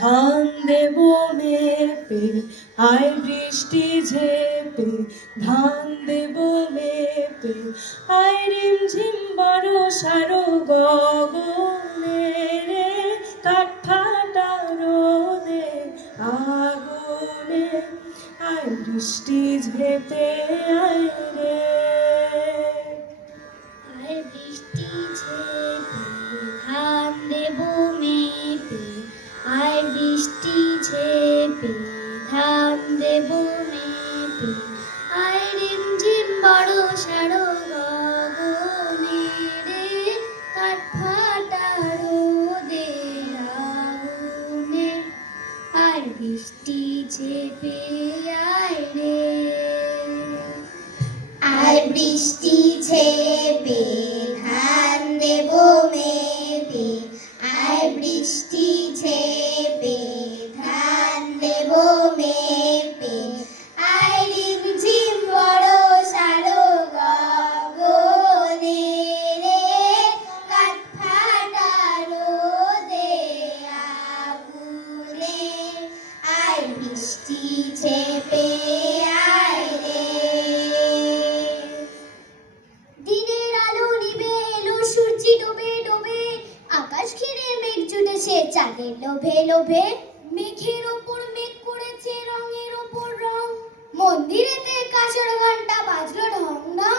ধান দেব মেপে, আয় বৃষ্টি ঝেপে, ধান দেব মেপে, আয় রিমঝিম বর্ষার গগনে রে, কাঠফাটা রোদে আগুনে, আয় বৃষ্টি ঝেপে আয় রে। আয় বৃষ্টি ঝেপে, ধান দেব মেপে, আয় বৃষ্টি ঝেপে, ধান দেব মেপে, আয় রিমঝিম বর্ষার গগনে রে, কাঠফাটা রোদে আগুনে, আয় বৃষ্টি ঝেপে আয় রে। আয় বৃষ্টি ঝেপে, ধান দেব মেপে, আয় বৃষ্টি ঝেপে, ধান দেব মেপে, আয় রিমঝিম বর্ষার গগনে রে, কাঠফাটা রোদে আগুনে, আয় বৃষ্টি ঝেপে আয় রে। দিনের আলো নিভে এলো, সূর্য ডোবে ডোবে, আকাশ ঘিরে মেঘ জুটেছে চাঁদের লোভে লোভে, মেঘের ওপর মেঘ করেছে রঙের ওপর রং, মন্দিরেতে কাঁচর ঘন্টা বাজলো ঢং ঢং,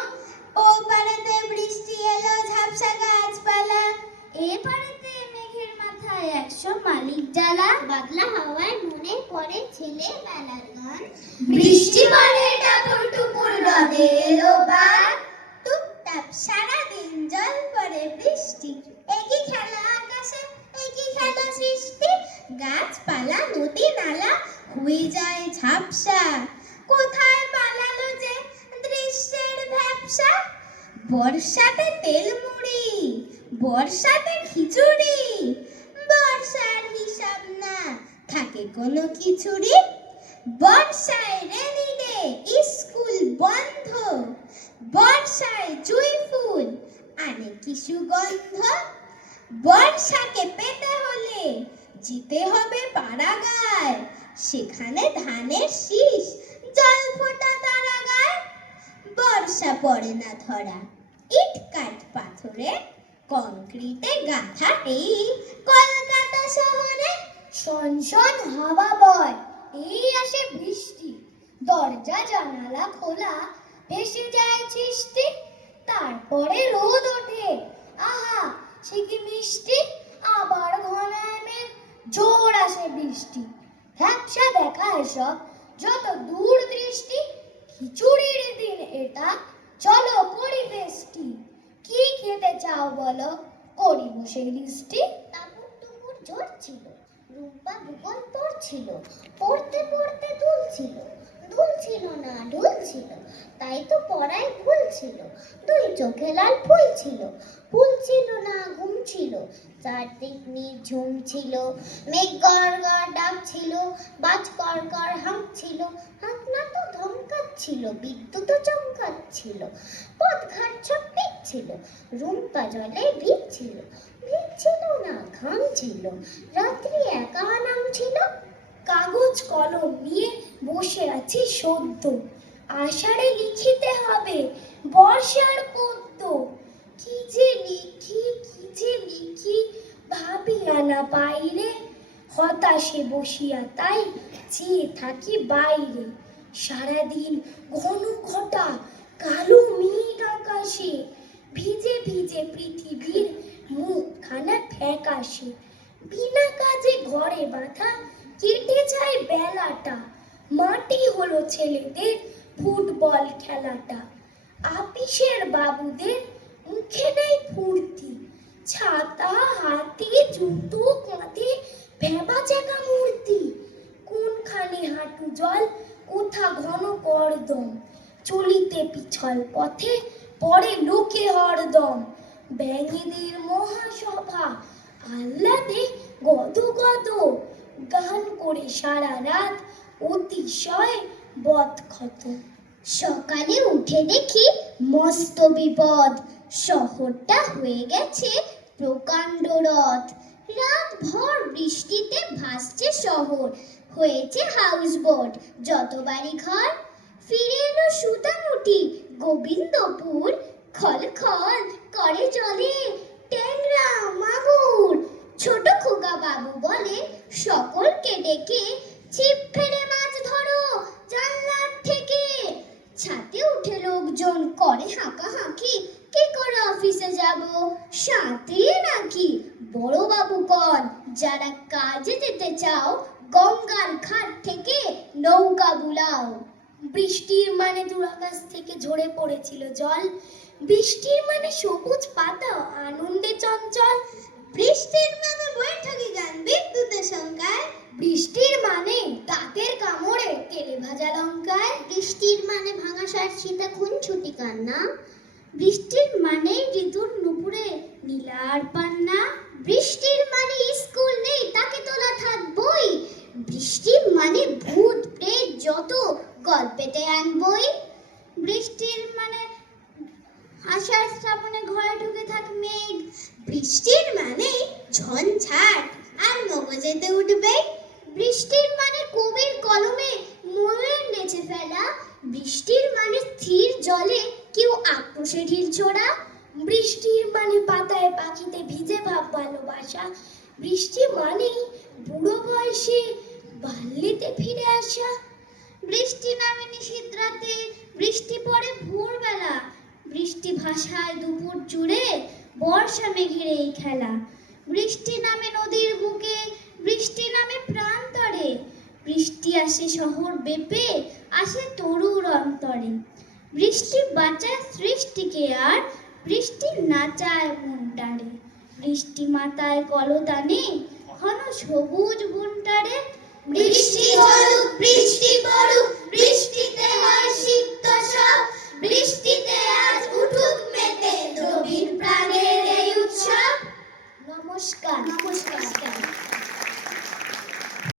ও পারেতে বৃষ্টি এলো ঝাপসা গাছপালা, এ পারেতে মেঘের মাথায় 100 মালিক জ্বালা, বাদলা হাওয়ায় মনে পড়ে ছেলেবেলার গান, বৃষ্টি মানে টাপুর টুপুর নদে এলো বান, টুপটাপ সারাদিন জল পড়ে বৃষ্টি, একই খেলা আকাশে একই খেলা সৃষ্টি, গাছপালা নদী নালা হয়ে যায় ঝাপসা, কোথায় পালালো যে দৃশ্যের ভ্যাপসা, বর্ষাতে তেল মুড়ি, বর্ষাতে খিচুড়ি, বর্ষার হিসাব না থাকে কোনো কিছুরই, বর্ষায় রেনি ডে স্কুল বন্ধ, বর্ষায় জুঁই ফুল আনে কি সুগন্ধ, বর্ষাকে পেতে হলে যেতে হবে পাড়াগায়, সেখানে ধানের শীষ জল ফোটা তারা গায়, বর্ষা পড়ে না ধরা ইট কাঠ পাথরে, কংক্রিটে গাঁথা এই কলকাতা শহরে, শনশন হাওয়া বয় এই আসে বৃষ্টি, দরজা জানালা খোলা ভেসে যায় সৃষ্টি, তারপরে রোদ ওঠে আহা সে কি মিষ্টি, আবার ঘনায় মেঘ জোর আসে বৃষ্টি, ঝাপসা দেখা এসব যত দূর দৃষ্টি, খিচুড়ির দিন এটা চলো করি ফেস্টি, কি খেতে চাও বলো করি বসে লিস্টি, তাপুর টুপুর জোর ছিল, রূপা ভূগোল পড়ছিল, পড়তে পড়তে দুলছিল, দুলছিল না ঢুলছিল, তাই তো পড়ায় ভুল ছিল, দুই চোখে লাল ফুল ছিল, ফুল ছিল না ঘুম ছিল, চারদিক নিঝুম ছিল, মেঘ গড় গড় ডাকছিল, বাজ কর কর হাঁকছিল, হাঁকনা তো ধমকাচ্ছিল, বিদ্যুৎও চমকাচ্ছিল, পথঘাট সব ছিল, রুম্পা জলে ভিজছিল, ভিজছিল না ঘামছিল, রাত্রি একা নামছিল, কাগজ কলম নিয়ে বসে আছি সদ্য, আষাঢ়ে লিখিতে হবে বর্ষার পদ্য, কি যে লিখি ভাবি আনা বাইরে, হতাশে বসিয়া তাই চেয়ে থাকি বাইরে, সারাদিন ঘন ঘটা কালো মেঘ আকাশে, ভিজে ভিজে পৃথিবীর মুখখানা ফ্যাকাশে, বিনা কাজে ঘরে বাঁধা কেটে যায় বেলাটা, মাটি হলো ছেলেদের ফুটবল খেলাটা, আপিসের বাবুদের মুখে নেই ফুর্তি, ছাতা হাতে জুতো কাঁধে ভেবা চাকা মূর্তি, কোনখানে হাঁটু জল কোথা ঘন কর্দম, চলিতে পিছল পথে পড়ে লোকে হরদম, ব্যাঙেদের মহাসভা আহ্লাদে গদ গদ, গান করে সারা রাত অতিশয় বদক্ষত, সকালে উঠে দেখি মস্ত বিপদ, শহরটা হয়ে গেছে প্রকাণ্ড রথ, রাত ভর বৃষ্টিতে ভাসছে শহর, হয়েছে হাউস বোট, যত বাড়ি ঘর। ফিরে এলো সুতানুটি গোবিন্দপুর, খল খল করে জলে ট্যাংরা মাগুর। ছোট খোকা বাবু বলে সকলকে ডেকে, ছিপ ফেলে মাছ ধরো জানলার থেকে। ছাদে উঠে লোকজন করে হাঁকাহাঁকি, কি করে অফিসে যাব সাঁতরিয়ে নাকি? বড় বাবু কন, যারা কাজে যেতে চাও গঙ্গার ঘাট থেকে নৌকা বুলাও। বৃষ্টির মানে দূরাকাশ থেকে ঝরে পড়েছিল জল, বৃষ্টির মানে সবুজ পাতা আনন্দে চঞ্চল। বৃষ্টির মানে বৈঠকি গান বিদ্যুতের সংখ্যায়, বৃষ্টির মানে দাঁতের কামড়ে তেলে ভাজা লঙ্কায়। বৃষ্টির মানে ভাঙা শার্ট শীতে খুন ছুটি কান্না, বৃষ্টির মানে ঋতুর নুপুরে নীলার পান্না। বৃষ্টির মানে স্কুল নেই তাকে তোলা থাকবই, বৃষ্টির মানে ভূত প্রেত যত গল্পেতে আনবই। বৃষ্টির মানে আষাঢ় শ্রাবণে ঘরে ঢুকে থাক মেঘ, বৃষ্টির মানে ঝঞ্ঝাট আর মগজেতে উঠবে। বৃষ্টির মানে কবির কলমে ময়ূরের নেচে ফেলা, বৃষ্টির মানে স্থির জলে কেউ আক্রোশে ঢিল ছোড়া। বৃষ্টির মানে পাতায় পাখিতে ভিজে ভাব ভালোবাসা, বৃষ্টি মানেই বুড়ো বয়সে বাল্যেতে ফিরে আসা। বৃষ্টি নামে নিশীথ রাতে, বৃষ্টি পড়ে ভোরবেলা, বৃষ্টি ভাষায় দুপুর জুড়ে বর্ষা মেঘের এই খেলা। বৃষ্টি নামে নদীর বুকে, বৃষ্টি নামে প্রান্তরে, বৃষ্টি আসে শহর বেপে আসে তরুর অন্তরে। বৃষ্টি বাঁচায় সৃষ্টিকে আর বৃষ্টি নাচায় মনটারে, বৃষ্টি মাতায় কলতানে ঘন সবুজ বনটারে। বৃষ্টি ঝরুক বৃষ্টি